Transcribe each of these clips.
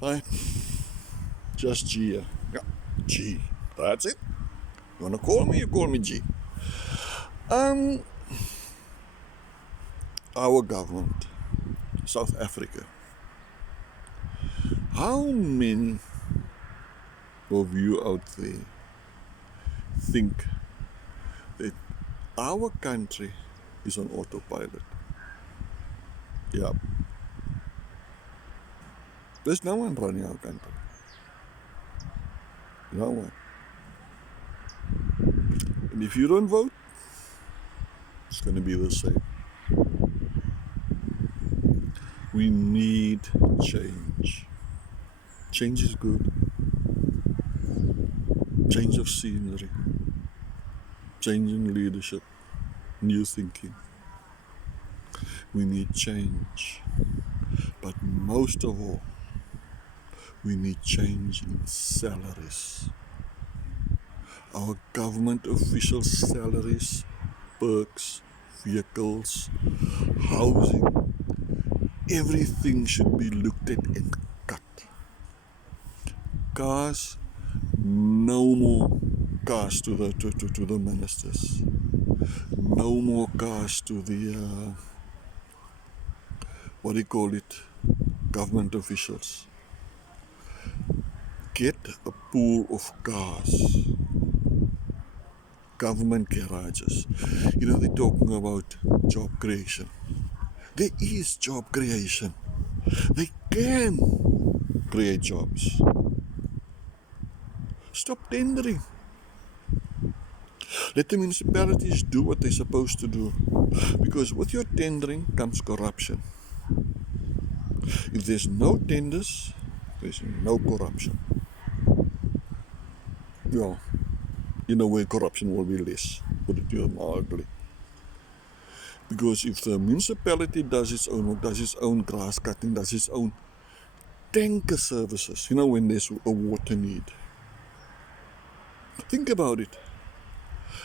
Hi, just G. Yeah, G. That's it. You wanna call me? You call me G. Um, our government, South Africa. How many of you out there think that our country is on autopilot? Yeah, there's no one running our country. No one. And if you don't vote, it's gonna be the same. We need change. Change is good. Change of scenery. Change in leadership. New thinking. We need change. But most of all, we need change in salaries. Our government officials' salaries, perks, vehicles, housing, everything should be looked at and cut. Cars, no more cars to the ministers. No more cars to the, what do you call it, government officials. Get a pool of cars, government garages. You know, they're talking about job creation. There is job creation. They can create jobs. Stop tendering. Let the municipalities do what they're supposed to do. Because with your tendering comes corruption. If there's no tenders, there's no corruption. Well, in a way, corruption will be less, put it mildly. Because if the municipality does its own work, does its own grass cutting, does its own tanker services, you know, when there's a water need. Think about it.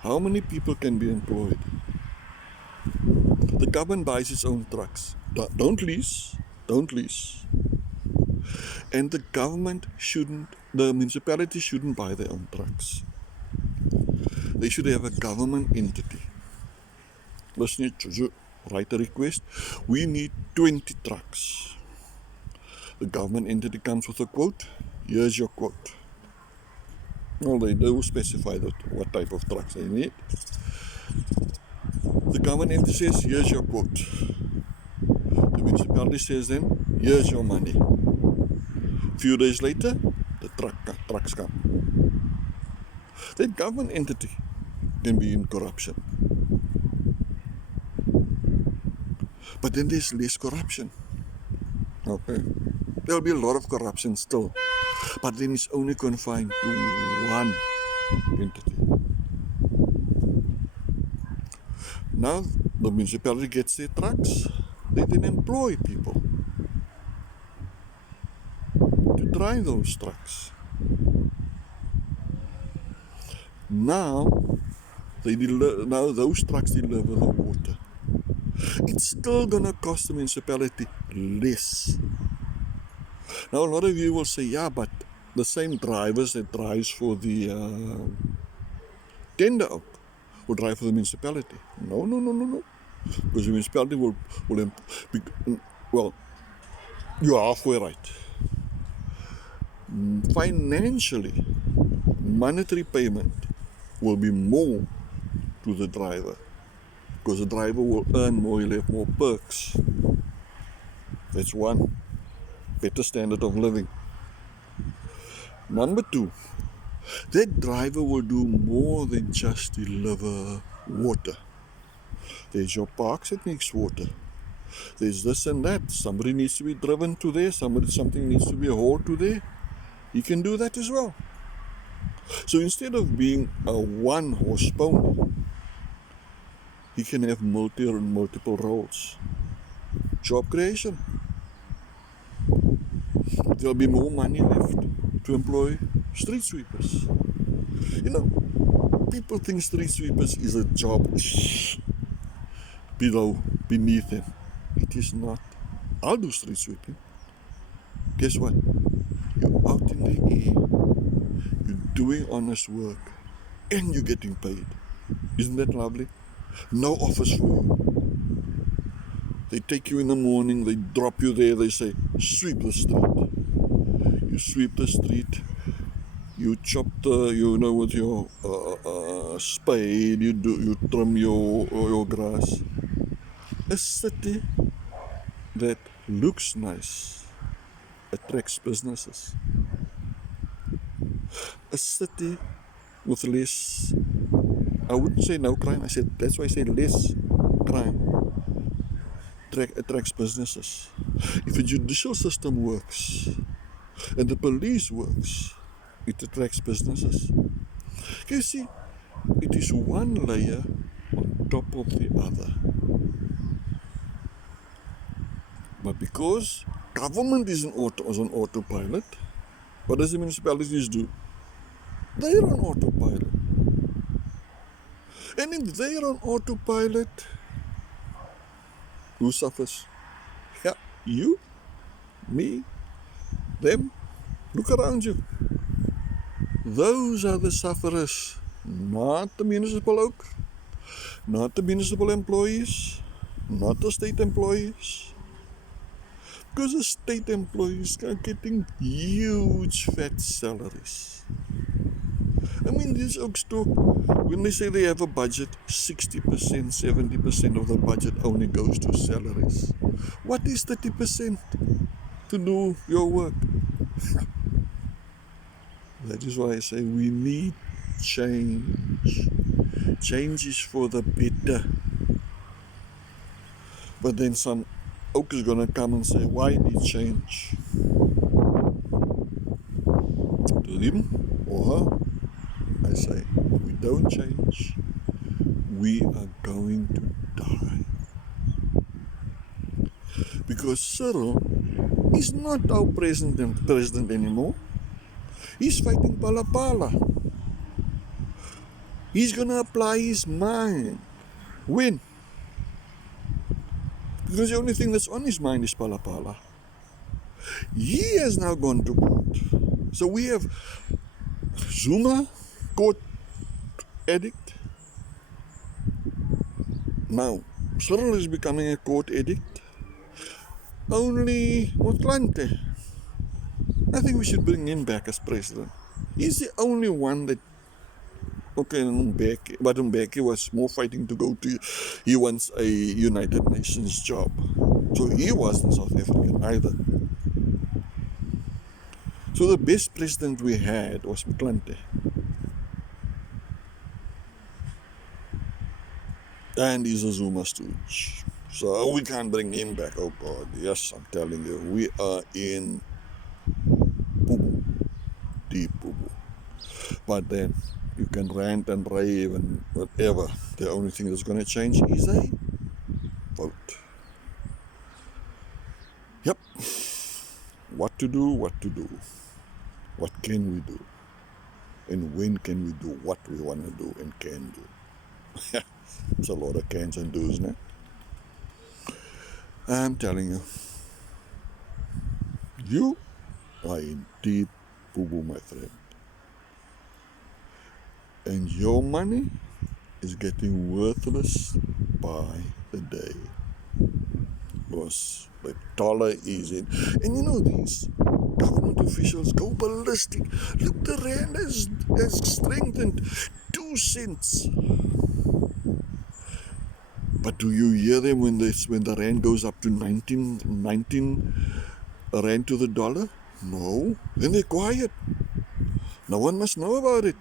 How many people can be employed? The government buys its own trucks. Don't lease. And the municipality shouldn't buy their own trucks. They should have a government entity. Listen to write a request. We need 20 trucks. The government entity comes with a quote. Here's your quote. Well, they do specify what type of trucks they need. The government entity says, here's your quote. The municipality says then, here's your money. A few days later, the trucks come. That government entity can be in corruption. But then there's less corruption. Okay. There'll be a lot of corruption still. But then it's only confined to one entity. Now the municipality gets their trucks. They then employ people to drive those trucks. Now those trucks deliver the water. It's still gonna cost the municipality less. Now a lot of you will say, yeah, but the same drivers that drives for the tender out will drive for the municipality. No. Because the municipality will well, you're halfway right. Financially, monetary payment will be more to the driver. Because the driver will earn more, he'll have more perks. That's one. Better standard of living. Number two, that driver will do more than just deliver water. There's your parks that needs water. There's this and that. Somebody needs to be driven to there. Something needs to be hauled to there. He can do that as well. So instead of being a one-horse pony, he can have multiple roles. Job creation. There'll be more money left to employ street sweepers. You know, people think street sweepers is a job beneath them. It is not. I'll do street sweeping. Guess what? out in the air, you're doing honest work, and you're getting paid. Isn't that lovely? No office for you. They take you in the morning, they drop you there, they say, sweep the street. You sweep the street, you chop with your spade, you trim your grass. A city that looks nice attracts businesses. A city with less, I wouldn't say no crime, that's why I say less crime attracts businesses. If the judicial system works and the police works, it attracts businesses. You see, it is one layer on top of the other. But because government is on autopilot, what does the municipalities do? They're on autopilot. And if they're on autopilot, who suffers? Yeah, you, me, them. Look around you. Those are the sufferers, not the municipal oak, not the municipal employees, not the state employees. Because the state employees are getting huge fat salaries. I mean, these oaks talk, when they say they have a budget, 60%, 70% of the budget only goes to salaries. What is 30% to do your work? That is why I say we need change. Change is for the better. But then some oak is going to come and say, why need change? To him or her, I say, if we don't change, we are going to die. Because Cyril is not our president anymore. He's fighting Palapala. He's going to apply his mind. When? Because the only thing that's on his mind is Palapala. He has now gone to court. So we have Zuma, court addict. Now, Cyril is becoming a court addict. Only Motlanthe. I think we should bring him back as president. He's the only one that, okay, but Mbeki was more fighting to go to, he wants a United Nations job. So he wasn't South African either. So the best president we had was Motlanthe. And he's a Zuma stooge. So we can't bring him back. Oh God, yes, I'm telling you, we are in poo-poo, deep poo-poo. But then you can rant and rave and whatever. The only thing that's going to change is a vote. Yep. What to do, what can we do, and when can we do what we want to do and can do. It's a lot of cans and do's, isn't it? I'm telling you, you are in deep poo-poo, my friend. And your money is getting worthless by the day. Because the dollar is in. And you know, these government officials go ballistic. Look, the rand has strengthened 2 cents. But do you hear them when the rand goes up to 19 rand to the dollar? No. Then they're quiet. No one must know about it.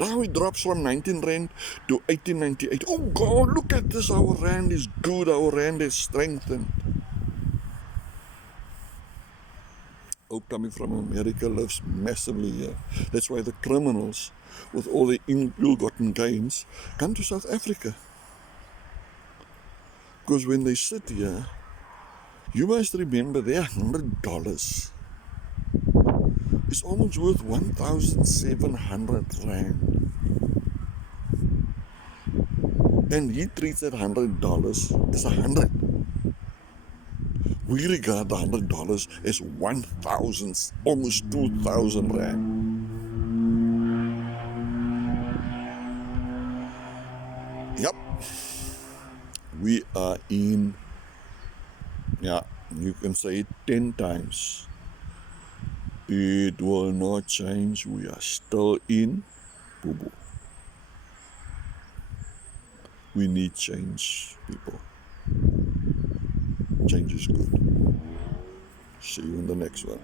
Now it drops from 19 rand to 18.98. Oh God, look at this. Our rand is good. Our rand is strengthened. Oak coming from America lives massively here. That's why the criminals with all the ill-gotten gains come to South Africa. Because when they sit here, you must remember their $100 is almost worth 1,700 rand. And he treats that $100 as 100. We regard $100 as 1,000, almost 2,000 rand. Yep, we are in, yeah, you can say it 10 times. It will not change. We are still in boo-boo. We need change, people. Change is good. See you in the next one.